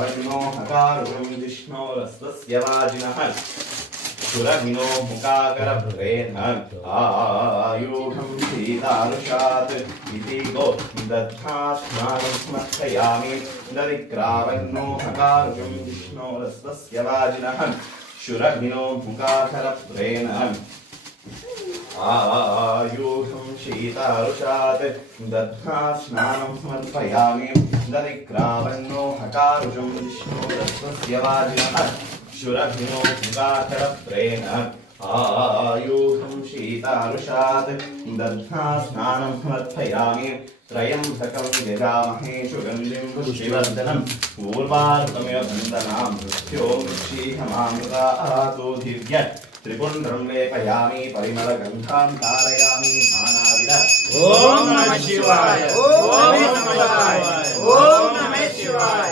वैनो हकारुं विष्णोरस्तस्य वाजिनः सुरभिनो मुखाकरभ्रेण आयुधं सीतानुषात् इति गो दत्ता स्नानं समर्पयामि दधिक्रावन्नो हकारुं विष्णोरस्तस्य वाजिनः सुरभिनो मुखाकरभ्रेण आयुधं शीतारुषात् दत्ता स्नानं समर्पयामि दधिक्रावन्नो हकारुषं विष्णोरस्तस्य वाजिनः शुरभिनो मुखाकरप्रेण आयुधं शीतारुषात् दत्ता स्नानं समर्पयामि त्रयम्बकं यजामहे सुगन्धिं पुष्टिवर्धनम् ऊर्वारुकमिव बन्धनां मृत्यो मृक्षीहमामृतातो दिव्य त्रिपुण्ड्रं लेपयामि परिमलगन्धां धारयामि नानाविध ओम नमः शिवाय ओम नमः शिवाय ओम नमः शिवाय।